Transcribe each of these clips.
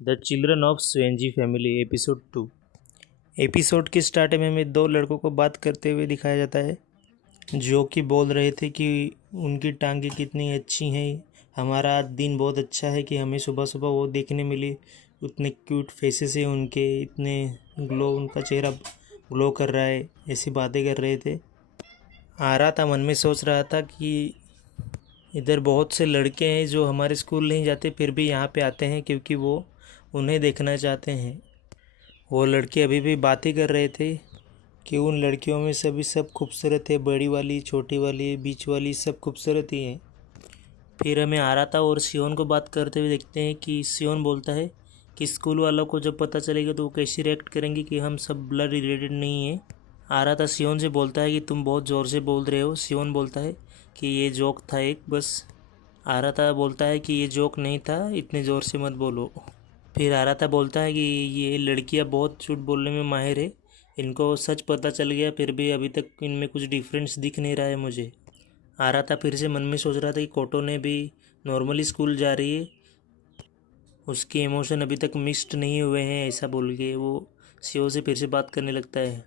The children of Swenji family episode 2। Episode के start में हमें दो लड़कों को बात करते हुए दिखाया जाता है जो कि बोल रहे थे कि उनकी टांगें कितनी अच्छी हैं। हमारा आज दिन बहुत अच्छा है कि हमें सुबह सुबह वो देखने मिली। उतने क्यूट फेसेस है उनके, इतने ग्लो, उनका चेहरा ग्लो कर रहा है, ऐसी बातें कर रहे थे। आ रहा था, मन में सोच रहा था कि इधर बहुत से लड़के हैं जो हमारे स्कूल नहीं जाते फिर भी यहाँ पे आते हैं क्योंकि वो उन्हें देखना चाहते हैं। वो लड़के अभी भी बातें कर रहे थे कि उन लड़कियों में सभी सब खूबसूरत है, बड़ी वाली, छोटी वाली, बीच वाली, सब खूबसूरत ही हैं। फिर हमें आ रहा था और सियोन को बात करते हुए देखते हैं कि सियोन बोलता है कि स्कूल वालों को जब पता चलेगा तो वो कैसे रिएक्ट करेंगे कि हम सब ब्लड रिलेटेड नहीं हैं। आ रहा था सियोन से बोलता है कि तुम बहुत ज़ोर से बोल रहे हो। सियोन बोलता है कि ये जोक था एक, बस। आ रहा था बोलता है कि ये जोक नहीं था, इतने ज़ोर से मत बोलो। फिर आ रहा था बोलता है कि ये लड़कियां बहुत झूठ बोलने में माहिर है, इनको सच पता चल गया फिर भी अभी तक इनमें कुछ डिफरेंस दिख नहीं रहा है मुझे। आ रहा था फिर से मन में सोच रहा था कि कोटो ने भी नॉर्मली स्कूल जा रही है, उसके इमोशन अभी तक मिक्स्ड नहीं हुए हैं, ऐसा बोल के वो सीओ से फिर से बात करने लगता है।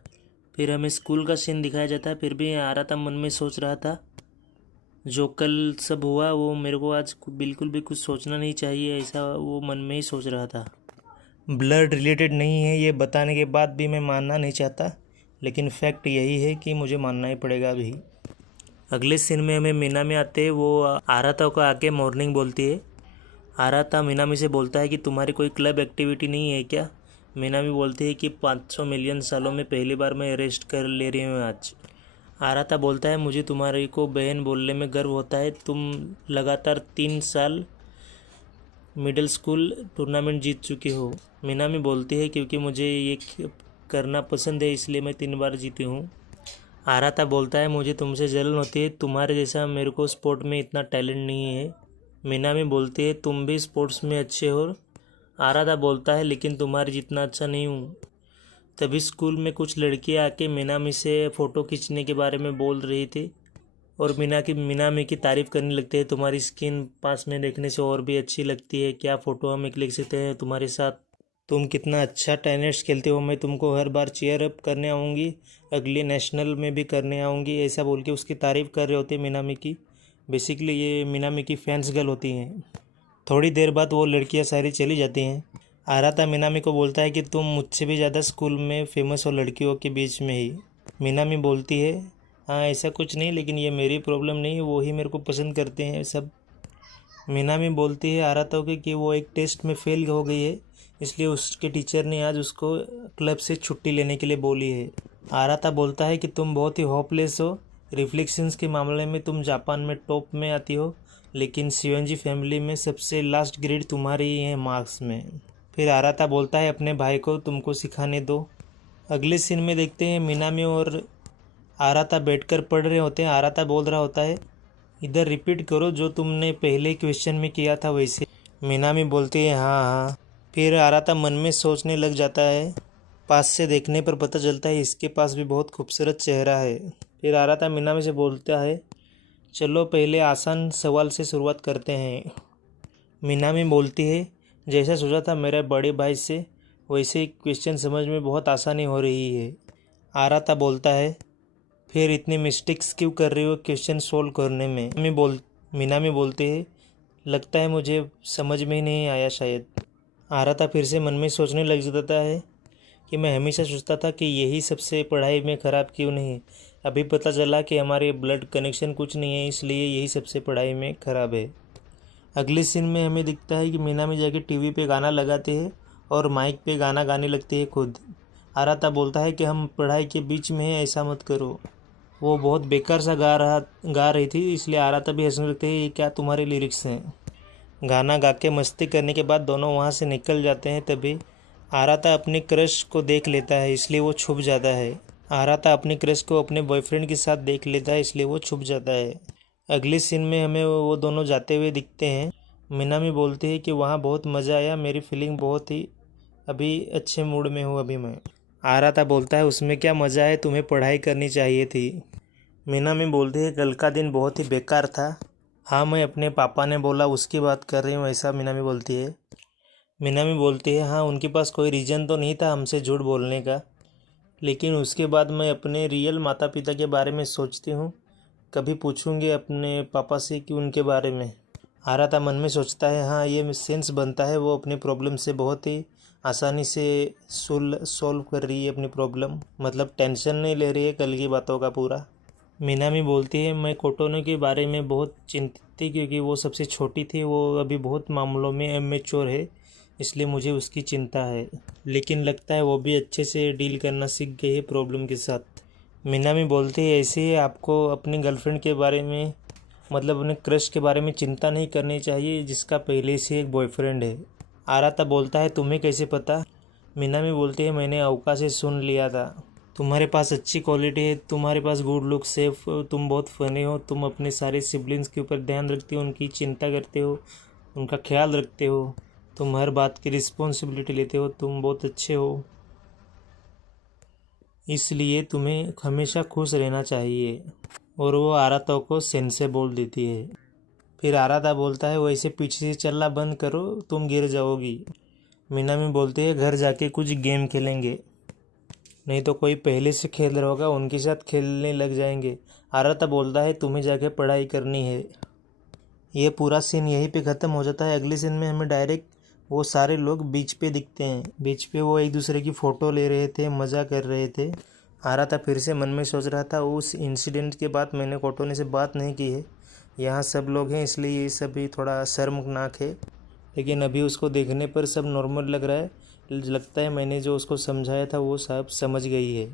फिर हमें स्कूल का सीन दिखाया जाता है। फिर भी आ रहा था, मन में सोच रहा था जो कल सब हुआ वो मेरे को आज बिल्कुल भी कुछ सोचना नहीं चाहिए, ऐसा वो मन में ही सोच रहा था। ब्लड रिलेटेड नहीं है ये बताने के बाद भी मैं मानना नहीं चाहता, लेकिन फैक्ट यही है कि मुझे मानना ही पड़ेगा अभी। अगले सीन में हमें मीना में आते हैं। वो आराता को आके मॉर्निंग बोलती है। आराता मीनामी से बोलता है कि तुम्हारी कोई क्लब एक्टिविटी नहीं है क्या। मीनामी बोलती है कि 500 मिलियन सालों में पहली बार मैं अरेस्ट कर ले रही हूँ आज। आराता बोलता है मुझे तुम्हारी को बहन बोलने में गर्व होता है, तुम लगातार 3 साल मिडिल स्कूल टूर्नामेंट जीत चुके हो। मीनामी बोलती है क्योंकि मुझे ये करना पसंद है इसलिए मैं 3 बार जीती हूँ। आराता बोलता है मुझे तुमसे जलन होती है, तुम्हारे जैसा मेरे को स्पोर्ट में इतना टैलेंट नहीं है। मीनामी बोलती है तुम भी स्पोर्ट्स में अच्छे हो। आराता बोलता है लेकिन तुम्हारे जितना अच्छा नहीं हूँ। तभी स्कूल में कुछ लड़कियाँ आके मीनामी से फ़ोटो खींचने के बारे में बोल रही थी और मीनामी की तारीफ़ करने लगते हैं। तुम्हारी स्किन पास में देखने से और भी अच्छी लगती है, क्या फ़ोटो हम एक लिख सकते हैं तुम्हारे साथ। तुम कितना अच्छा टेनिस खेलते हो, मैं तुमको हर बार चीयर अप करने आऊँगी, अगले नेशनल में भी करने आऊँगी, ऐसा बोल के उसकी तारीफ़ कर रहे होते हैं मीनामी की। बेसिकली ये मीनामी की फैंस गर्ल होती हैं। थोड़ी देर बाद वो लड़कियां सारी चली जाती हैं। आराता मीनामी को बोलता है कि तुम मुझसे भी ज़्यादा स्कूल में फेमस हो लड़कियों के बीच में ही। मीनामी बोलती है हाँ ऐसा कुछ नहीं, लेकिन ये मेरी प्रॉब्लम नहीं है, वो ही मेरे को पसंद करते हैं सब। मीनामी बोलती है आराता को कि वो एक टेस्ट में फेल हो गई है, इसलिए उसके टीचर ने आज उसको क्लब से छुट्टी लेने के लिए बोली है। आराता बोलता है कि तुम बहुत ही होपलेस हो, रिफ्लेक्शंस के मामले में तुम जापान में टॉप में आती हो, लेकिन शिवंजी फैमिली में सबसे लास्ट ग्रेड तुम्हारी ही है मार्क्स में। फिर आराता बोलता है अपने भाई को तुमको सिखाने दो। अगले सीन में देखते हैं मीनामी और आराता बैठकर पढ़ रहे होते हैं। आराता बोल रहा होता है इधर रिपीट करो जो तुमने पहले क्वेश्चन में किया था वैसे। मीनामी बोलती है हाँ हाँ। फिर आराता मन में सोचने लग जाता है, पास से देखने पर पता चलता है इसके पास भी बहुत खूबसूरत चेहरा है। फिर आराता मीनामी से बोलता है चलो पहले आसान सवाल से शुरुआत करते हैं। मीनामी बोलती है जैसा सोचा था मेरे बड़े भाई से, वैसे ही क्वेश्चन समझ में बहुत आसानी हो रही है। आराता बोलता है फिर इतनी मिस्टेक्स क्यों कर रही हो क्वेश्चन सोल्व करने में। मीनामी बोलती है लगता है मुझे समझ में ही नहीं आया शायद। आराता फिर से मन में सोचने लग जाता है कि मैं हमेशा सोचता था कि यही सबसे पढ़ाई में ख़राब क्यों नहीं, अभी पता चला कि हमारे ब्लड कनेक्शन कुछ नहीं है, इसलिए यही सबसे पढ़ाई में ख़राब है। अगले सीन में हमें दिखता है कि मीनामी जाके टीवी पे गाना लगाते हैं और माइक पे गाना गाने लगती है खुद। आराता बोलता है कि हम पढ़ाई के बीच में हैं, ऐसा मत करो। वो बहुत बेकार सा गा रही थी, इसलिए आराता भी हंसने लगते हैं ये क्या तुम्हारे लिरिक्स हैं। गाना गा के मस्ती करने के बाद दोनों वहाँ से निकल जाते हैं। तभी आराता अपने क्रश को देख लेता है, इसलिए वो छुप जाता है। आराता अपनी क्रश को अपने बॉयफ्रेंड के साथ देख लेता है, इसलिए वो छुप जाता है। अगले सीन में हमें वो दोनों जाते हुए दिखते हैं। मीनामी बोलती है कि वहाँ बहुत मज़ा आया, मेरी फीलिंग बहुत ही अभी अच्छे मूड में हूँ अभी मैं। आराता बोलता है उसमें क्या मज़ा है, तुम्हें पढ़ाई करनी चाहिए थी। मीनामी बोलती है कल का दिन बहुत ही बेकार था। हाँ मैं अपने पापा ने बोला उसकी बात कर रही हूँ, ऐसा मीनामी बोलती है। मीनामी बोलती है, हाँ उनके पास कोई रीज़न तो नहीं था हमसे झूठ बोलने का, लेकिन उसके बाद मैं अपने रियल माता पिता के बारे में सोचती हूँ। कभी पूछूंगी अपने पापा से कि उनके बारे में। आराता मन में सोचता है, हाँ ये सेंस बनता है, वो अपनी प्रॉब्लम से बहुत ही आसानी से सॉल्व कर रही है अपनी प्रॉब्लम, मतलब टेंशन नहीं ले रही है कल की बातों का पूरा। मीनामी बोलती है, मैं कोटोनो के बारे में बहुत चिंतित थी क्योंकि वो सबसे छोटी थी, वो अभी बहुत मामलों में इमेच्योर है, इसलिए मुझे उसकी चिंता है, लेकिन लगता है वो भी अच्छे से डील करना सीख गई है प्रॉब्लम के साथ। मीनामी बोलती है, ऐसे ही आपको अपनी गर्लफ्रेंड के बारे में, मतलब अपने क्रश के बारे में चिंता नहीं करनी चाहिए जिसका पहले से एक बॉयफ्रेंड है। आराता बोलता है, तुम्हें कैसे पता? मीनामी बोलती है, मैंने अवका से सुन लिया था। तुम्हारे पास अच्छी क्वालिटी है, तुम्हारे पास गुड लुक है, तुम बहुत फनी हो, तुम अपने सारे सिबलिंग्स के ऊपर ध्यान रखते हो, उनकी चिंता करते हो, उनका ख्याल रखते हो, तुम हर बात की रिस्पॉन्सिबिलिटी लेते हो, तुम बहुत अच्छे हो, इसलिए तुम्हें हमेशा खुश रहना चाहिए। और वो आराता को सेंसे बोल देती है। फिर आराता बोलता है, वैसे पीछे से चलना बंद करो, तुम गिर जाओगी। मीनामी बोलती है, घर जाके कुछ गेम खेलेंगे, नहीं तो कोई पहले से खेल रहा होगा उनके साथ खेलने लग जाएंगे। आराता बोलता है, तुम्हें जाके पढ़ाई करनी है। ये पूरा सीन यहीं पे ख़त्म हो जाता है। अगले सीन में हमें डायरेक्ट वो सारे लोग बीच पे दिखते हैं। बीच पे वो एक दूसरे की फ़ोटो ले रहे थे, मज़ा कर रहे थे। आराता फिर से मन में सोच रहा था, उस इंसिडेंट के बाद मैंने कोटोने से बात नहीं की है, यहाँ सब लोग हैं इसलिए ये सभी थोड़ा शर्मनाक है, लेकिन अभी उसको देखने पर सब नॉर्मल लग रहा है। लगता है मैंने जो उसको समझाया था वो सब समझ गई है।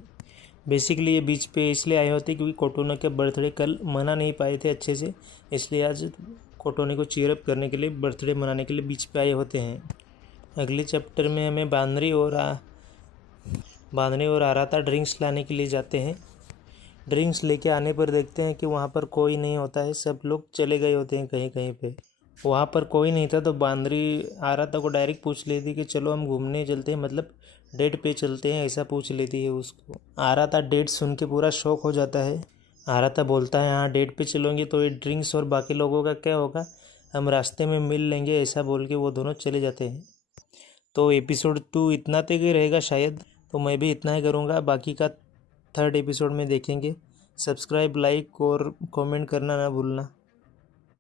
बेसिकली ये बीच पे इसलिए आए होते क्योंकि कोटोना के बर्थडे कल मना नहीं पाए थे अच्छे से, इसलिए आज कोटोने को चीयर अप करने के लिए, बर्थडे मनाने के लिए बीच पे आए होते हैं। अगले चैप्टर में हमें बांधने और आराता ड्रिंक्स लाने के लिए जाते हैं। ड्रिंक्स लेके आने पर देखते हैं कि वहाँ पर कोई नहीं होता है, सब लोग चले गए होते हैं कहीं कहीं पे। वहाँ पर कोई नहीं था तो बांदरी आराता को डायरेक्ट पूछ लेती कि चलो हम घूमने चलते हैं, मतलब डेट पे चलते हैं, ऐसा पूछ लेती है उसको। आराता डेट सुन के पूरा शौक हो जाता है। आराता बोलता है, हाँ डेट पे चलोगे तो ये ड्रिंक्स और बाकी लोगों का क्या होगा, हम रास्ते में मिल लेंगे, ऐसा बोल के वो दोनों चले जाते हैं। तो एपिसोड 2 इतना तक ही रहेगा शायद, तो मैं भी इतना ही करूँगा, बाकी का 3rd एपिसोड में देखेंगे। सब्सक्राइब, लाइक और कमेंट करना ना भूलना।